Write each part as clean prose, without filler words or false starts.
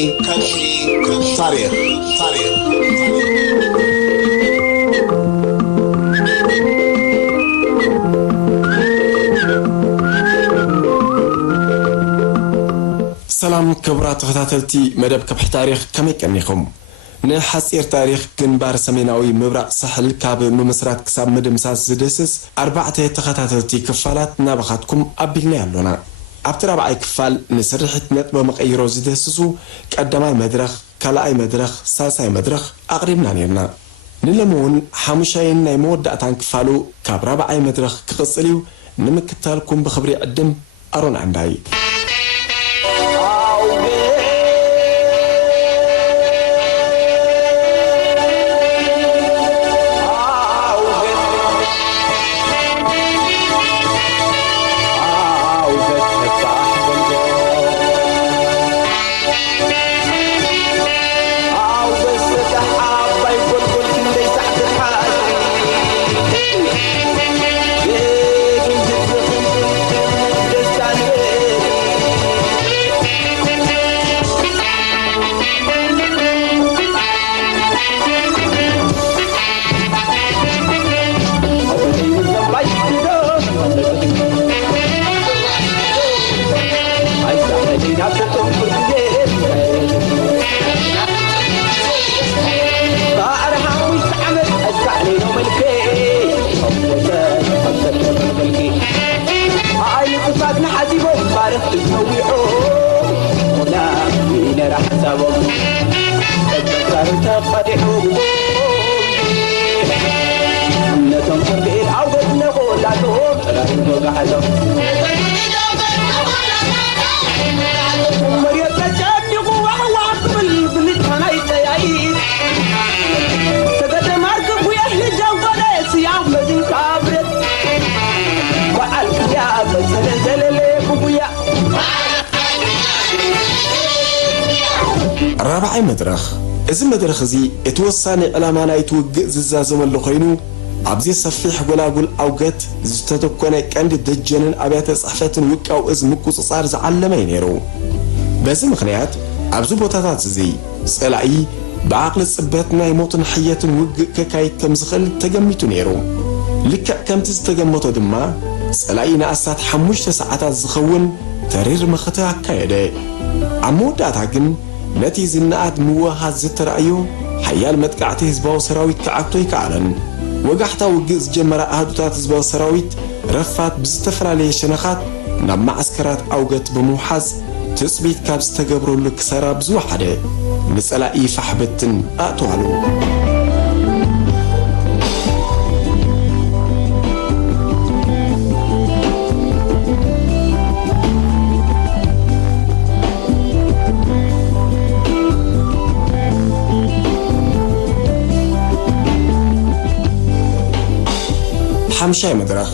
تاريخ سلام كبرات تختاتلتي مدب كبح تاريخ كم يكنيكم نحصير تاريخ جنبار سميناوي مبرق سحل كاب ممسرات كساب مدمساس زدسس 4 تختاتلتي كفالات نابخاتكم أبيلنا يالونا أبترا بعي كفال نسرحت نت بمقيرو زدسسو كقدماي مدرخ كلاي مدرخ ساساي مدرخ أقربنا نيرنا نلمون حامشاين نايمود دعتان كفالو كابرا بعي مدرخ كقصليو نمكتالكم بخبري قدم أرون عنداي رابعي مدرخ إذا مدرخ زي اتوصاني علامانا يتوقع زازم اللي خينو عبزي صفيح ولاقول أوقات زتتكوني كاند دجنن أبيات صحفات وك أو إذ مكوس صار زعلمين يرو بس مخنيات عبزو بوتاتات زي سألعي بعقل الصباتنا يموتن حياة وق كاي تمزخل تجميتون يرو لك كم تستجمتو دما سألعي ناسات حموش ساعات زخون ترير مختها كايدة عمودات عقن نتي زنقات مواها زترأيو حيال متقعتي هزباو سراويت كعبتو يكعلن وقحتا وقز جمرا أهدوتات هزباو سراويت رفات بزتفرالي شنخات نما عسكرات أوقات بموحاز تثبيت كابس تقبرو لك سراب زوحده نسألا إي فحبتن أطوالو حمشاي مدرخ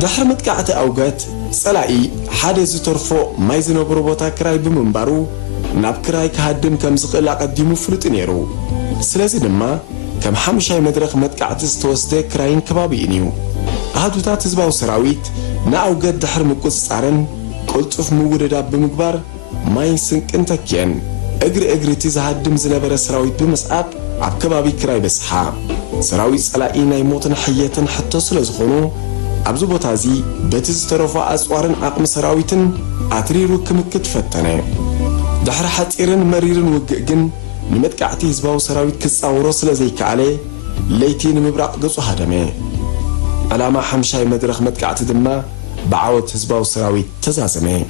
دحر متقعت أوقات صلاقي حدا زترفو ماي زنبرو بوتا كراي بمنبارو ناب كراي كهدم كم زقلا قديمو فلط نيرو سلازي دما كم حمشاي مدرخ متقعت استوسده كراين كبابي انيو أهدوتات هزباو سراويت نا أوقات دحر مقصصارن قلطف موددا بمقبار ماي سنك انتكين اجري تزهدم زنبرا سراويت بمسعاب عب كبابي كراي بسحاب سراوي صلاقي ناي موتن حياتن حتى سلازخونو ابزو بوتازي بتز ترفا اسوارن عقم سراويتن اتريرو كمكت فتنه دحر حطيرن مريرن وججن نمتقعتي هزباو سراويت كصاورو سلازي كعلي ليتين مبراق قصو هدمه علامه حمشاي مدرخ متقعت دما بعوت هزباو سراويت تزازمه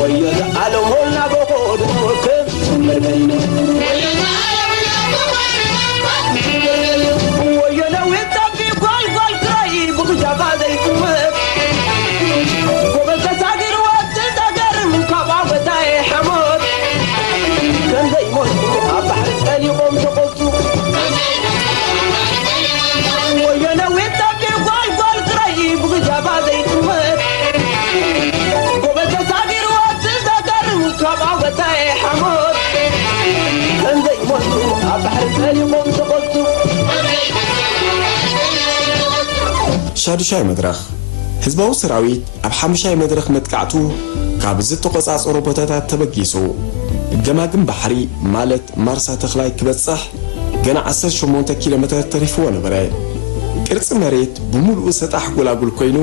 ويا ሻዱሻይ መድረኽ ህዝባዊ ሰራዊት ኣብ ሓሙሻይ መድረኽ መጥቃዕቱ ካብ ዝተቆጻጸሩ ቦታታት ተበጊሱ ገማግም ባሕሪ ማለት ማርሳ ተኽላይ ክበጽሕ ገና 18 ኪሎ ሜትር ተሪፍዎ ነበረ ቅርጽ መሬት ብምሉኡ ሰጣሕ ጎላጉል ኮይኑ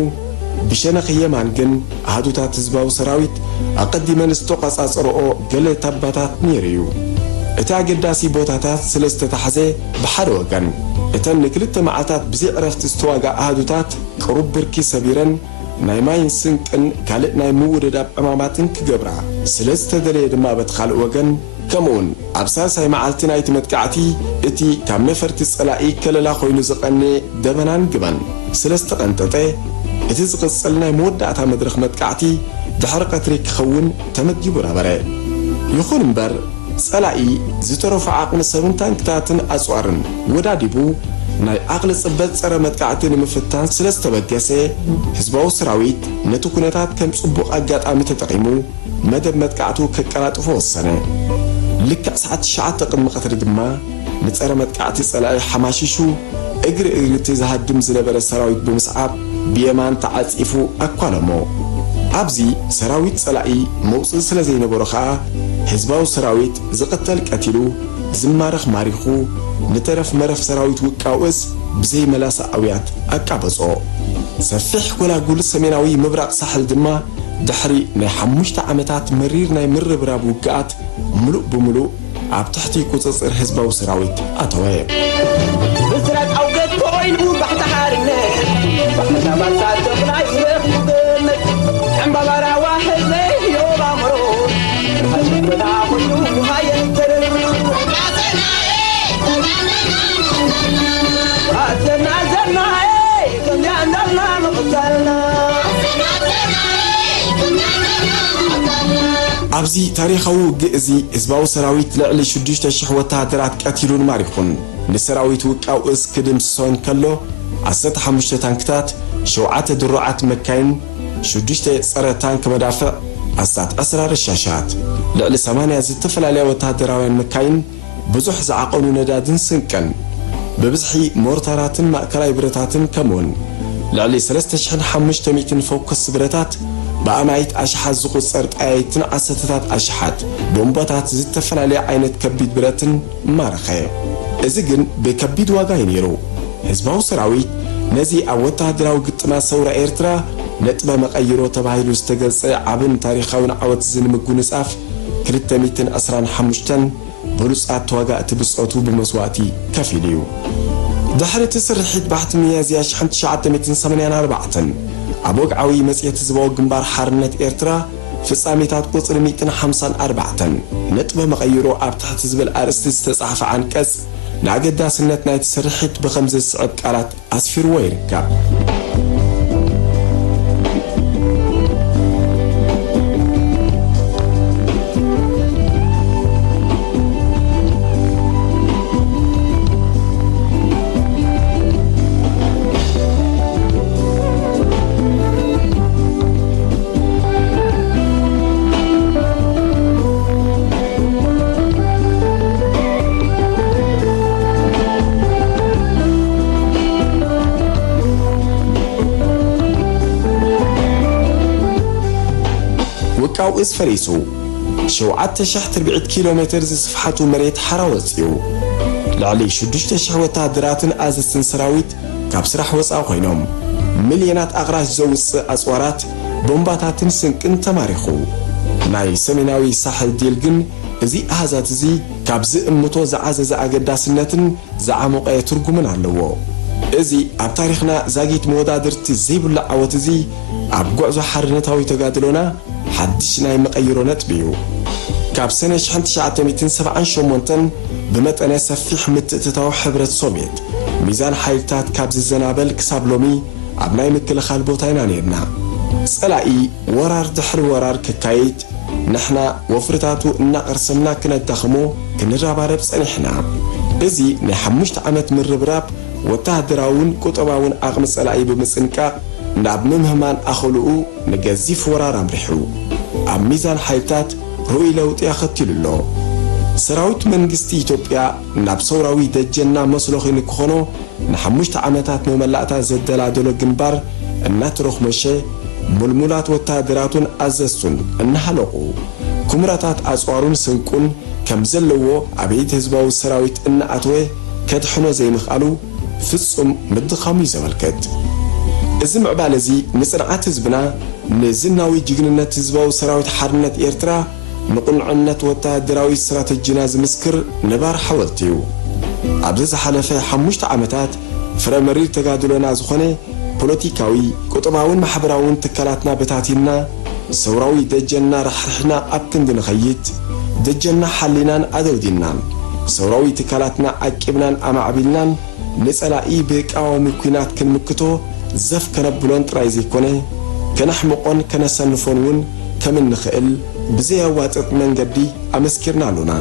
ብሸነኽ የማን ግን ኣሃዱታት ህዝባዊ ሰራዊት ኣቐዲመን ዝተቆጻጸርኦ ገለ ታባታት ነይሩ እቲ ኣገዳሲ ቦታታት ሰለስተ ተሓዘ ብሓደ ወገን እተን ንክልተ መዓልታት ብዘይ ዕረፍቲ ዝተዋግኣ ኣሃዱታት ቅሩብ ብርኪ ሰቢረን ናይ ማይን ስንቅን ካልእ ናይ ምውድዳብ ዕማማትን ክገብራ ስለ ዝተደለየ ድማ በቲ ካልእ ወገን ከምኡውን ኣብ ሳልሳይ መዓልቲ ናይቲ መጥቃዕቲ እቲ ካብ ነፈርቲ ጸላኢ ከለላ ኮይኑ ዝቐነ ደበናን ግበን ስለ ዝተቐንጠጠ እቲ ዝቕጽል ናይ መወዳእታ መድረኽ መጥቃዕቲ ድሕሪ ቀትሪ ክኸውን ተመጊቡ ነበረ ይኹን እምበር ጸላኢ ዝተረፉ ዓቕሚ ሰብን ታንክታትን ኣጽዋርን ወዳዲቡ ናይ ዓቕሊ ጽበት ጸረ መጥቃዕቲ ንምፍታን ስለ ዝተበገሰ ህዝባዊ ሰራዊት ነቲ ኩነታት ከም ጽቡቕ ኣጋጣሚ ተጠቒሙ መደብ መጥቃዕቱ ከቀላጥፎ ወሰነ ልክዕ ሰዓት 9 ቅድሚ ቀትሪ ድማ ንጸረ መጥቃዕቲ ጸላኢ ሓማሽሹ እግሪ እቲ ዝሃድም ዝነበረ ሰራዊት ብምስዓብ ብየማን ተዓጺፉ ኣኳለሞ ኣብዚ ሰራዊት ጸላኢ መውፅእ ስለ ዘይነበሮ ከዓ ህዝባዊ ሰራዊት ዝቕተል ቀቲሉ ዝማረኽ ማሪኹ ንተረፍ መረፍ ሰራዊት ውቃውስ ብዘይ መላሰኣውያት ኣቃበጾ ሰፊሕ ጎላጉል ሰሜናዊ ምብራቕ ሳሕል ድማ ድሕሪ ናይ 5 ዓመታት መሪር ናይ ምርብራብ ውግኣት ሙሉእ ብምሉእ ኣብ ትሕቲ ቁፅፅር ህዝባዊ ሰራዊት ኣተወ ብስራት ኣውገት ኮይኑ ባሕቲ ሓርነት ባሕቲ ማርሳት ተፍላይ ረኽብነት ዕምባባራ ዋሕድ ለህዮባ መሮት ሃይገና ኮይኑ ሃየንተር ኣዘና ዘናዬ ከምዚያ እንዳልና መቕታልና ኣብዚ ታሪኻዊ ውግእ እዚ ህዝባዊ ሰራዊት ልዕሊ 6,000 ወታደራት ቀቲሉን ማሪኹን ንሰራዊት ውቃውስ ክድምስሶን ከሎ 15 ታንክታት 7 ድሩዓት መካይን 6 ጸረ ታንክ መዳፍዕ 10 ረሻሻት ልዕሊ 80 ዝተፈላለያ ወታደራውያን መካይን ብዙሕ ዝዓቐኑ ነዳድን ስንቅን ብብዝሒ ሞርታራትን ማእከላይ ብረታትን ከምውን ልዕሊ 3500 ፎከስ ብረታት በአማይት አሽሓት ዝቁጸር ጣያይትን ዓሰተታት አሽሓት ቦምባታት ዝተፈላለዩ ዓይነት ከቢድ ብረትን ማረኸ እዚ ግን በከቢድ ዋጋ ይነሩ ህዝባዊ ሰራዊት ነዚ ኣብ ወታደራዊ ግጥማ ሰውራ ኤርትራ ነጥበ መቀይሮ ተባሂሉ ዝተገልጸ ዓብን ታሪኻውን ዓወት ዝንምጉንጻፍ 215 ብሉጻት ተዋጋእቲ ብጾቱ ብመስዋእቲ ከፊሉ እዩ ድሕሪ ትስርሒት ባሕቲ ሚያዝያ 1984 ኣብ ወግዓዊ መጽሔት ህዝባዊ ግንባር ሓርነት ኤርትራ ፍጻሜታት ቁጽሪ 154 ነጥበ መቀይሮ ኣብ ትሕቲ ዝብል ኣርእስቲ ዝተጻሕፈ ዓንቀጽ ንኣገዳስነት ናይቲ ስርሒት ብኸምዚ ዝስዕብ ቃላት ኣስፊርዎ ይርከብ ውቃውስ ፈሪሱ 7,400 ኪሎ ሜትር ዝስፍሓቱ መሬት ሓራወፅዩ ልዕሊ 6,000 ወታደራትን ኣዘዝትን ሰራዊት ካብ ስራሕ ወፃእ ኮይኖም ሚልዮናት ኣቕራሽ ዘውፅእ ኣጽዋራት ቦምባታትን ስንቅን ተማሪኹ ናይ ሰሜናዊ ሳሕል ዲል ግን እዚ ኣሃዛት እዚ ካብ ዝእምቶ ዝዓዘዘ ኣገዳስነትን ዝዓሞቐ ትርጉምን ኣለዎ እዚ ኣብ ታሪኽና ዛጊት መወዳድርቲ ዘይብሉ ዓወት እዚ ኣብ ጉዕዞ ሓርነታዊ ተጋድሎና ሓድሽ ናይ መቀይሮ ነጥብ እዩ ካብ ሰነ 1978 ብመጠነ ሰፊሕ ምትእትታዊ ሕብረት ሶቪየት ሚዛን ሓይልታት ካብ ዝዘናበል ክሳብ ሎሚ ኣብ ናይ ምክልኻል ቦታ ኢና ነርና ጸላኢ ወራር ድሕሪ ወራር ክካይድ ንሕና ወፍርታቱ እናቐርሰምና ክነዳኽሞ ክንራባረብ ጸኒሕና እዚ ናይ 5 ዓመት ምርብራብ ወታደራውን ቁጠባውን ዓቕሚ ጸላኢ ብምጽንቃቕ ናብ ምምህማን ኣኸልኡ ንገዚፍ ወራር ኣምሪሑ ኣብ ሚዛን ሓይልታት ርኡይ ለውጢ ያኸትሉሎ ሰራዊት መንግስቲ ኢትዮጵያ ናብ ሰውራዊ ደጀና መስሎ ኺኑ ክኾኖ ንሓሙሽተ ዓመታት መመላእታ ዘደላደሎ ግንባር እናተረኽመሸ ሙልሙላት ወታደራቱን አዘዝቱን እናሃለቁ ኩምራታት አጽዋሩን ስንቁን ከም ዘለዎ አብይት ህዝባዊ ሰራዊት እናአተወ ከድሕኖ ዘይምኽአሉ ፍጹም ምድኻሙ ይዘመልከት። እዚ ምዕባለ እዚ ንጽንዓት ህዝብና ንዝናዊ ጅግንነት ህዝባዊ ሰራዊት ሓርነት ኤርትራ ንቁንዕነት ወታደራዊ ስትራቴጂና ዝምስክር ነባር ሓወልቲ እዩ። ኣብዚ ዝሓለፈ 5 ዓመታት ፍረመሪር ተጋድሎና ዝኾነ ፖለቲካዊ ቁጥባውን ማሕበራውን ትካላትና በታቲና ሰውራዊ ደጀና ረሕርሕና ኣብ ክንዲ ንኸይድ ደጀና ሓሊናን ኣደውዲናን ሰውራዊ ትካላትና ዓቂብናን ኣማዕቢልናን ንጸላኢ ብቃዋሚ ኩናት ክንምክቶ ዘፍ ከነብሎን ጥራይ ዘይኮነ ከነሕምቆን ከነሰንፎን እውን ከም እንኽእል ብዘያዋጥጥ መንገዲ ኣመስኪርና ኣሉና።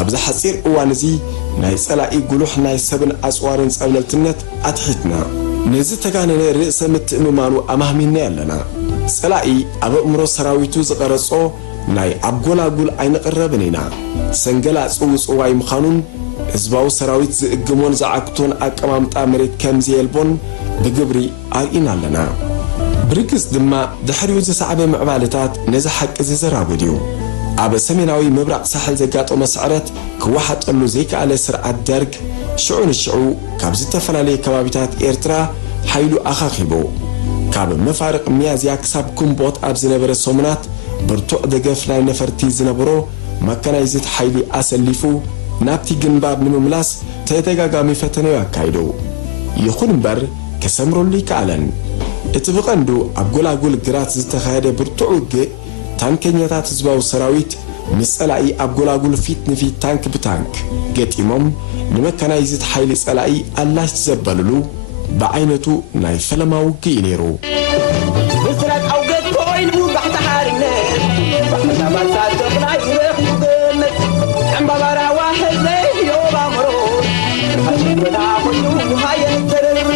ኣብዚ ሓፂር እዋን እዚ ናይ ጸላኢ ጉሉሕ ናይ ሰብን ኣጽዋርን ጸብለልትነት ኣትሒትና ነዚ ተጋነነ ርእሰ ምትእምማኑ ኣማህሚና ኣለና። ጸላኢ ኣብ እምሮ ሰራዊቱ ዝቐረጾ ናይ ኣጎላጉል ኣይንቕረብን ኢና ሰንገላ ጽውጽዋይ ምዃኑን ህዝባዊ ሰራዊት ዝእግሞን ዝዓክቶን ኣቀማምጣ መሬት ከም ዘየልቦን ብግብሪ ኣርኢና ኣለና። ብርግጽ ድማ ድሕሪኡ ዝሰዕበ ምዕባለታት ነዚ ሓቂ ዝዘራጉድ እዩ። ኣብ ሰሜናዊ ምብራቕ ሳሕል ዘጋጠመ ስዕረት ክወሓጠሉ ዘይከኣለ ስርዓት ደርግ ሽዑ ንሽዑ ካብ ዝተፈላለየ ከባቢታት ኤርትራ ሓይሉ ኣኻኺቦ ካብ መፋርቕ ሚያዝያ ክሳብ ግንቦት ኣብ ዝነበረ ሰሙናት ብርቱዕ ደገፍ ናይ ነፈርቲ ዝነበሮ መካናይዝት ሓይሊ ኣሰሊፉ ናብቲ ግንባር ንምምላስ ተደጋጋሚ ፈተነ ኣካይዱ። ይኹን እምበር ከሰምረሉ ይከኣለን። እቲ ብቐንዱ ኣብ ጎላጉል ግራት ዝተኻየደ ብርቱዕ ውግእ ታንከኛታት ህዝባዊ ሰራዊት ምስ ጸላኢ ኣብ ጎላጉል ፊት ንፊት ታንክ ብታንክ ገጢሞም ንመካናይዝት ሓይሊ ጸላኢ ኣላሽ ዘበልሉ ብዓይነቱ ናይ ፈለማ ውግእ ነይሩ። ምስራቅ ኣውገት ኮይኑ ባሕቲ ሓርነት ባሕተባሳት ተኽላይ ረኽቡ ገነት ዕምባባራ ዋሕዘይ ዮባምሮ ሓሽግና ኾዩ ሃየን ተረሩ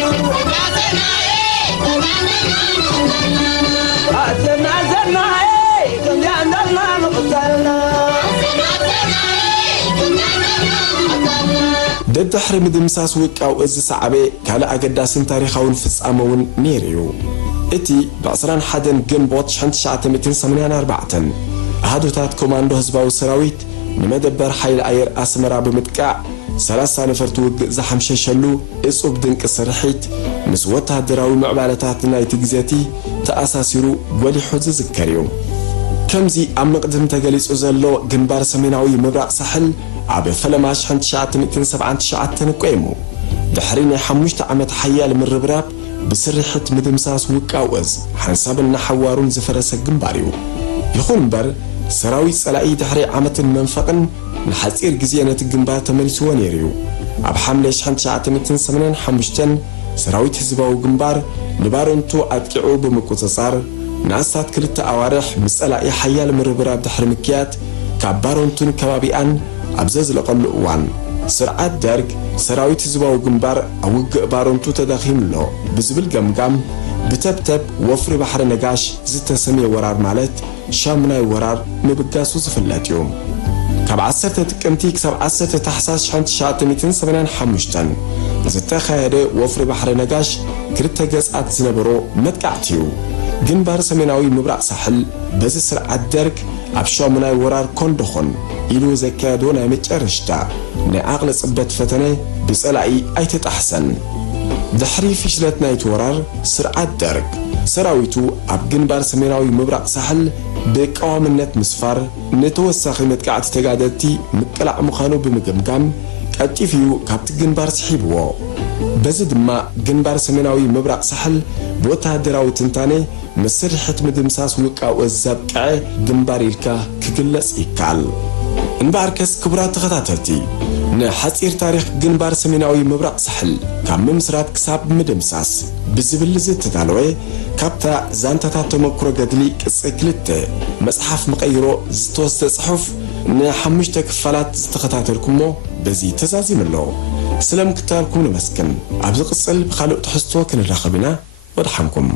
ኣዘና ዘናዬ ከምዚያ እንዳልና መቕተልና ደድሕሪ ምድምሳስ ውቃው እዚ ሰዓበ ካልእ ኣገዳስን ታሪኻውን ፍጻመውን ነይሩ እዩ። እቲ ብ21 ግንቦት 1984 ኣሃዶታት ኮማንዶ ህዝባዊ ሰራዊት ንመደበር ሓይሊ ኣየር ኣስመራ ብምጥቃዕ 30 ነፈርቲ ውግእ ዝሓምሸሸሉ እጹብ ድንቂ ስርሒት ምስ ወታደራዊ ምዕባለታት ናይቲ ግዜቲ ተኣሳሲሩ ጐሊሑ ዝዝከር እዩ። ከምዚ ኣብ መቕድም ተገሊጹ ዘሎ ግንባር ሰሜናዊ ምብራቕ ሳሕል ኣብ ፈለማ 1979 ቆይሙ ድሕሪ ናይ 5 ዓመት ሓያል ምርብራብ ብስርሕት ምድምሳስ ውቃውዝ ሓንሳብና ሓዋሩን ዝፈረሰ ግንባር እዩ። ይኹን እምበር ሰራዊት ጸላኢ ድሕሪ ዓመትን መንፈቕን ንሓፂር ግዜ ነቲ ግንባር ተመሊስዎ ነይሩ እዩ። ኣብ ሓምለ 1985 ሰራዊት ህዝባዊ ግንባር ንባሮንቱ ኣጥቂዑ ብምቁፅጻር ንኣስታት 2 ኣዋርሕ ምስ ጸላኢ ሓያል ምርብራብ ድሕሪ ምክያድ ካብ ባሮንቱን ከባቢኣን ኣብ ዘዝለቐሉ እዋን ስርዓት ደርግ ሰራዊት ህዝባዊ ግንባር ኣብ ውግእ ባሮንቱ ተዳኺምሎ ብዝብል ገምጋም ብተብተብ ወፍሪ ባሕሪ ነጋሽ ዝተሰመየ ወራር ማለት ሻምናይ ወራር ምብጋሱ ዝፍለጥ እዩ። ካብ 10 ጥቅምቲ ክሳብ 10 ታሕሳስ 1985 ዝተኻየደ ወፍሪ ባሕሪ ነጋሽ 2 ገጻት ዝነበሮ መጥቃዕቲ እዩ። ግንባር ሰሜናዊ ምብራቕ ሳሕል በዚ ስርዓት ደርግ ኣብ ሻምናይ ወራር ኮንዶኾን ኢሉ ዘካየዶ ናይ መጨረሽታ ናይ ዓቕሊ ጽበት ፈተነ ብጸላኢ ኣይተጣሕሰን። ድሕሪ ፍሽለት ናይቲ ወራር ስርዓት ደርግ ሰራዊቱ ኣብ ግንባር ሰሜናዊ ምብራቕ ሳሕል ብቀዋምነት ምስፋር ንተወሳኺ መጥቃዕቲ ተጋደልቲ ምቅላዕ ምዃኑ ብምግምጋም ቀጢፍ እዩ ካብቲ ግንባር ስሒብዎ። በዚ ድማ ግንባር ሰሜናዊ ምብራቕ ሳሕል ብወታደራዊ ትንታነ መስርሕት ምድምሳስ ውቃው ዘብቅዐ ግንባር ኢልካ ክግለጽ ይከኣል። እንባርከስ ክቡራት ተኸታተልቲ ንሓፂር ታሪኽ ግንባር ሰሜናዊ ምብራቕ ሳሕል ካብ ምምስራት ክሳብ ምድምሳስ ብዝብል ዝተዳለወ ካብታ ዛንታታት ተመክሮ ገድሊ ቅጽ 2 መጽሓፍ መቐይሮ ዝተወስደ ጽሑፍ ን5 ክፋላት ዝተኸታተልኩሞ በዚ ተዛዚምሎ ስለምክታልኩም ንመስክን። ኣብዚ ቅጽል ብኻልእ ትሕዝቶ ክንራኸብ ኢና። ወድሓንኩም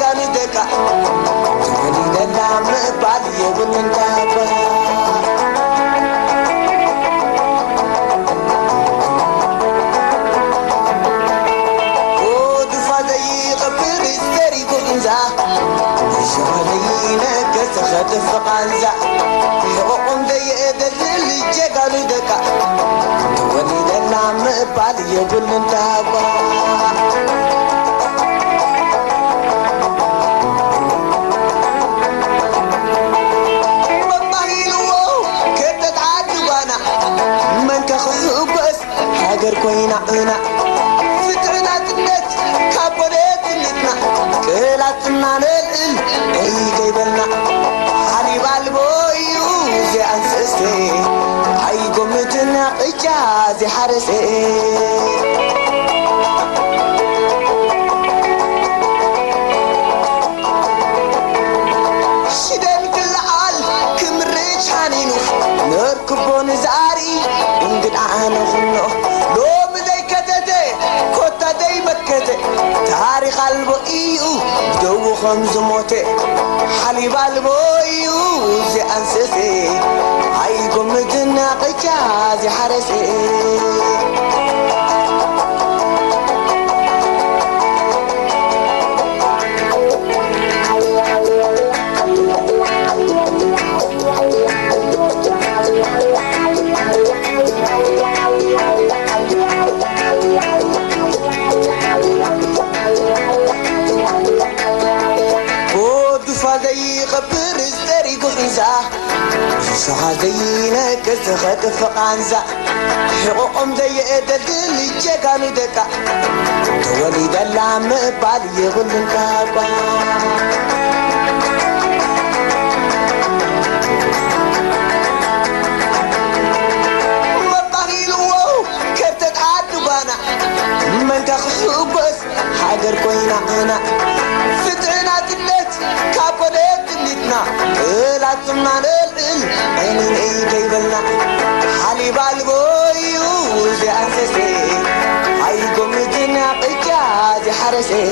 جاني دكا تولي دلا مقبال يبن انتابا ودفا زي غبر استري قنزا وشغلي نكس خطف قنزا حقوقهم زي ادل جاني دكا تولي دلا مقبال يبن انتابا كوينا أنا فترنا تنت كابولت نتنا كلاتنا نل أي جبلنا حليب البويو زي أنسسي أي قمتنا إجازي حرسي شدن كل عال كمريج حنينو نركبون زاري انقد عانو خنو تاريخ البوئيو بدو خمس موتي حليب البوئيو زي أنسسي هايكم مدنا قجازي حرسي شهادينا كسخت فقانزا حقوقهم زي ادل جاني دكا تولي دلا مقبال يغل انتابا مطهيل وو كرتت عدو بانا من تخصو بس حاجر كوينا انا فتعنا تلت كابولت نتنا لاتنا عينين اي جيبلنا حليب البويو زي انسسي هايكم مدنا قجازي حرسي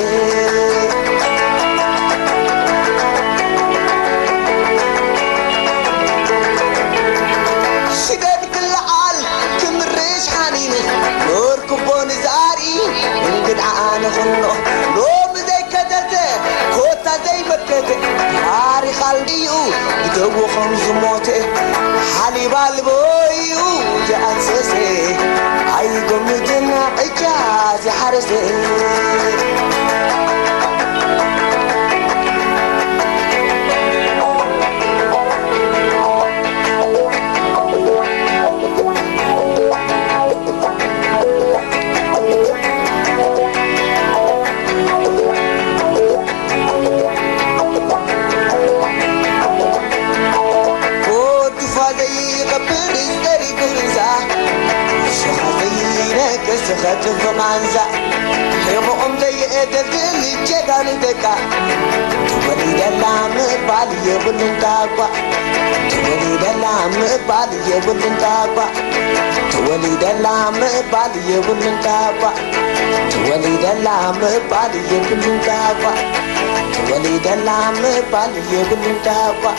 شدد كل عال كمريش حنينو نركبون زاري انقد عانو خنو لوم زي كتته كوتا زي مكته تاريخ البيو بدو خمس موتي حليب البويو زي أنسسي هايكم مدنا إجازي حرسي خطف مانزا حقوقهم زي ادل جاني دكا تولي دلا مقبال يبن انتابا تولي دلا مقبال يبن انتابا تولي دلا مقبال يبن انتابا تولي دلا مقبال يبن انتابا تولي دلا مقبال يبن انتابا